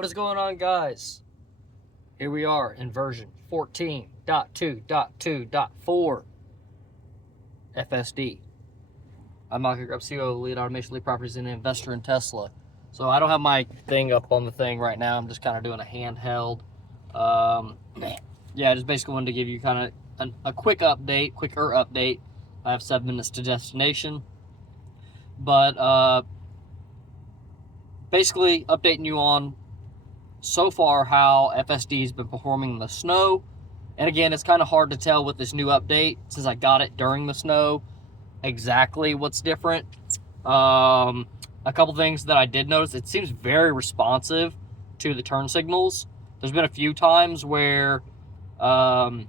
What is going on, guys? Here we are in version 14.2.2.4 FSD. I'm Michael Grubb, CEO of Lead Automation, Lead Properties, and Investor in Tesla. So I don't have my thing up on the thing right now. I'm just kind of doing a handheld. Yeah, just basically wanted to give you kind of a quicker update. I have 7 minutes to destination. But basically updating you on so far how FSD has been performing in the snow. And again, it's kind of hard to tell with this new update since I got it during the snow exactly what's different. A couple things that I did notice: it seems very responsive to the turn signals. There's been a few times where the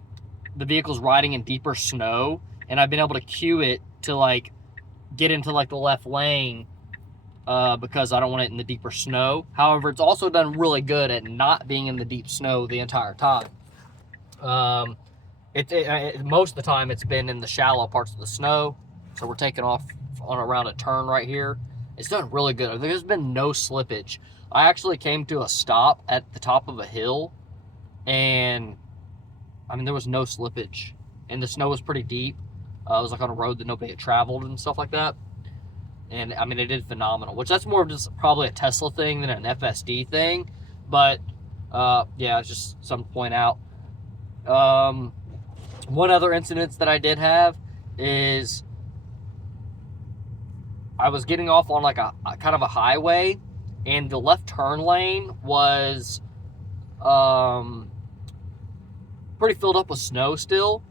vehicle's riding in deeper snow and I've been able to cue it to like get into like the left lane because I don't want it in the deeper snow. However, it's also done really good at not being in the deep snow the entire time. Most of the time it's been in the shallow parts of the snow. So we're taking off around a turn right here. It's done really good. There's been no slippage. I actually came to a stop at the top of a hill, and I mean there was no slippage, and the snow was pretty deep. It was like on a road that nobody had traveled and stuff like that. And I mean, it did phenomenal, which that's more of just probably a Tesla thing than an FSD thing. But yeah, it's just something to point out. One other incident that I did have is I was getting off on like a kind of a highway, and the left turn lane was pretty filled up with snow still.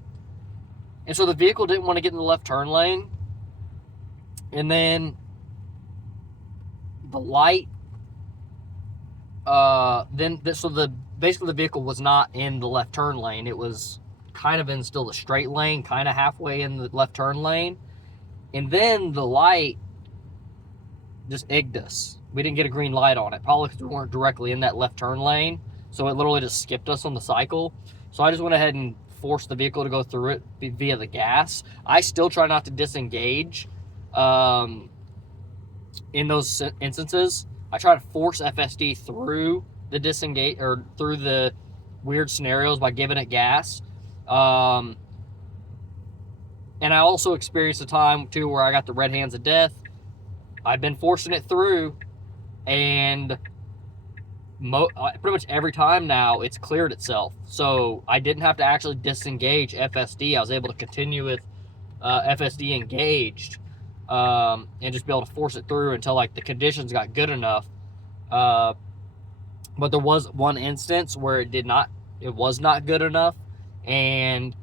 And so the vehicle didn't want to get in the left turn lane. And then the light, basically the vehicle was not in the left turn lane. It was kind of in still the straight lane, kind of halfway in the left turn lane. And then the light just egged us. We didn't get a green light on it, probably because we weren't directly in that left turn lane. So it literally just skipped us on the cycle. So I just went ahead and forced the vehicle to go through it via the gas. I still try not to disengage. In those instances, I try to force FSD through the disengage or through the weird scenarios by giving it gas. And I also experienced a time too where I got the red hands of death. I've been forcing it through, and pretty much every time now it's cleared itself. So I didn't have to actually disengage FSD. I was able to continue with FSD engaged. And just be able to force it through until like the conditions got good enough. But there was one instance where it was not good enough, and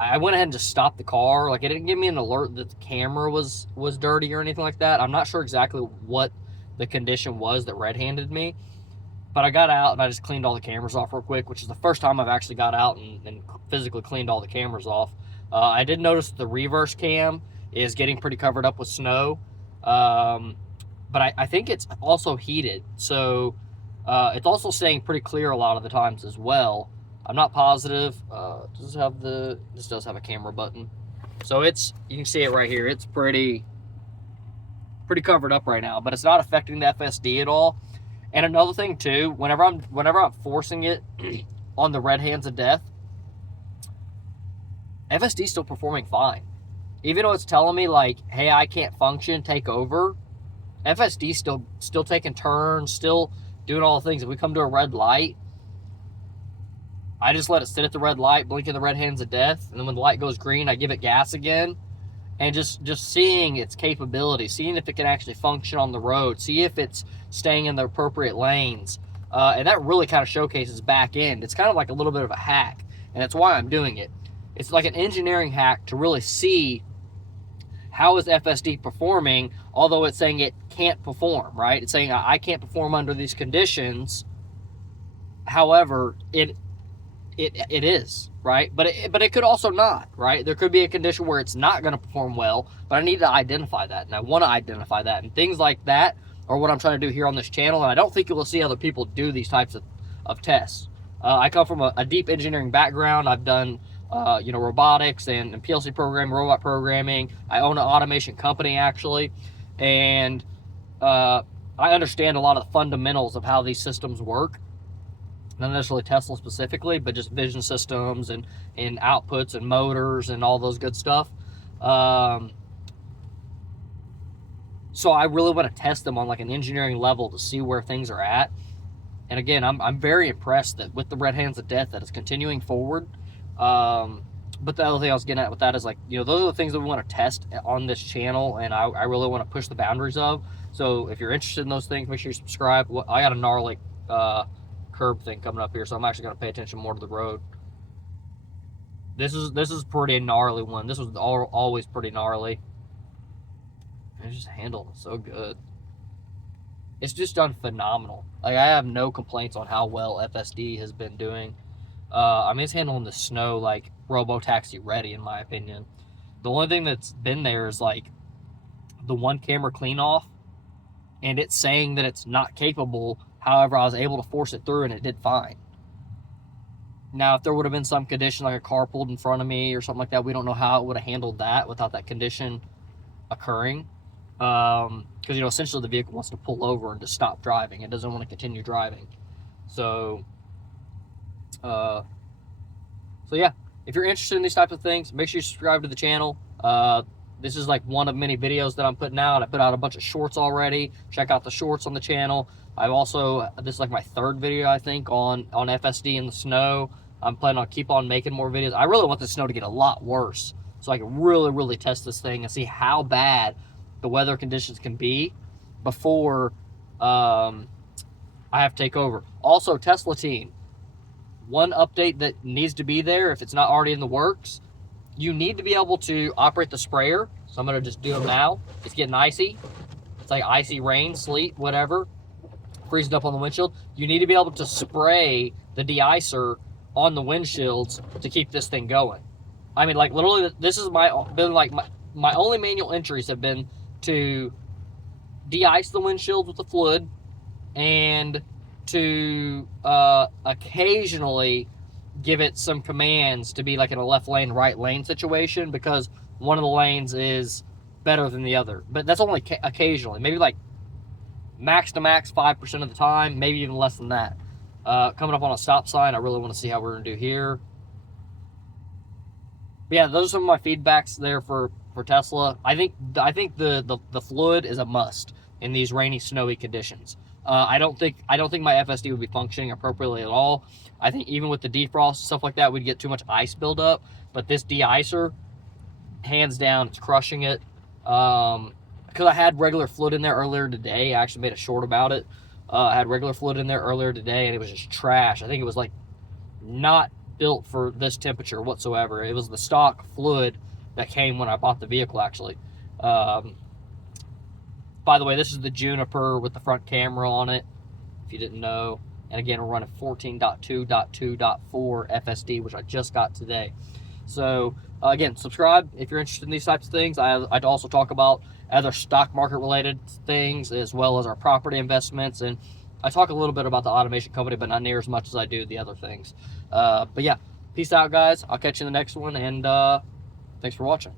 I went ahead and just stopped the car. Like, it didn't give me an alert that the camera was dirty or anything like that. I'm not sure exactly what the condition was that red-handed me, but I got out and I just cleaned all the cameras off real quick, which is the first time I've actually got out and physically cleaned all the cameras off. I did notice that the reverse cam is getting pretty covered up with snow, but I think it's also heated, so it's also staying pretty clear a lot of the times as well. I'm not positive. This does have a camera button, so you can see it right here. It's pretty covered up right now, but it's not affecting the FSD at all. And another thing too, whenever I'm forcing it on the red hands of death, FSD is still performing fine. Even though it's telling me like, hey, I can't function, take over, FSD still taking turns, still doing all the things. If we come to a red light, I just let it sit at the red light, blinking the red hands of death, and then when the light goes green, I give it gas again. And just seeing its capability, seeing if it can actually function on the road, see if it's staying in the appropriate lanes. And that really kind of showcases back end. It's kind of like a little bit of a hack, and that's why I'm doing it. It's like an engineering hack to really see how is FSD performing, although it's saying it can't perform, right? It's saying I can't perform under these conditions. However, it is, right? But it could also not, right? There could be a condition where it's not going to perform well, but I need to identify that, and I want to identify that. And things like that are what I'm trying to do here on this channel, and I don't think you will see other people do these types of tests. I come from a deep engineering background. I've done robotics and PLC programming, robot programming. I own an automation company, actually, and a I understand a lot of the fundamentals of how these systems work. Not necessarily Tesla specifically, but just vision systems and outputs and motors and all those good stuff. So I really want to test them on like an engineering level to see where things are at. And again, I'm very impressed that with the Red Hands of Death that it's continuing forward. But the other thing I was getting at with that is like, you know, those are the things that we want to test on this channel, and I really want to push the boundaries of. So if you're interested in those things, make sure you subscribe. I got a gnarly curb thing coming up here, so I'm actually going to pay attention more to the road. This is pretty gnarly one. This was always pretty gnarly. It's just handled so good. It's just done phenomenal. Like, I have no complaints on how well FSD has been doing. I mean, it's handling the snow like robo-taxi ready, in my opinion. The only thing that's been there is like the one camera clean off, and it's saying that it's not capable. However, I was able to force it through, and it did fine. Now, if there would have been some condition like a car pulled in front of me or something like that, we don't know how it would have handled that without that condition occurring. Because, you know, essentially the vehicle wants to pull over and just stop driving. It doesn't want to continue driving. So yeah, if you're interested in these types of things, make sure you subscribe to the channel. This is like one of many videos that I'm putting out. I put out a bunch of shorts already. Check out the shorts on the channel. I've also, this is like my third video, I think, on FSD in the snow. I'm planning on keep on making more videos. I really want the snow to get a lot worse so I can really, really test this thing and see how bad the weather conditions can be before I have to take over. Also, Tesla team, one update that needs to be there if it's not already in the works, you need to be able to operate the sprayer. So I'm going to just do them now. It's getting icy. It's like icy rain, sleet, whatever. Freezing up on the windshield. You need to be able to spray the de-icer on the windshields to keep this thing going. I mean, like, literally, this is my only manual entries have been to de-ice the windshields with the fluid and to occasionally give it some commands to be like in a left lane, right lane situation, because one of the lanes is better than the other. But that's only occasionally, maybe like max to max 5% of the time, maybe even less than that. Coming up on a stop sign, I really want to see how we're going to do here. But yeah, those are some of my feedbacks there for Tesla. I think the fluid is a must in these rainy, snowy conditions. I don't think my FSD would be functioning appropriately at all. I think even with the defrost stuff like that, we'd get too much ice buildup. But this de-icer, hands down, it's crushing it. Because I had regular fluid in there earlier today. I actually made a short about it. I had regular fluid in there earlier today, and it was just trash. I think it was like not built for this temperature whatsoever. It was the stock fluid that came when I bought the vehicle, actually. By the way, this is the Juniper with the front camera on it, if you didn't know. And again, we're running 14.2.2.4 FSD, which I just got today. So again, subscribe if you're interested in these types of things. I'd also talk about other stock market related things, as well as our property investments. And I talk a little bit about the automation company, but not near as much as I do the other things. But yeah, peace out, guys. I'll catch you in the next one, and thanks for watching.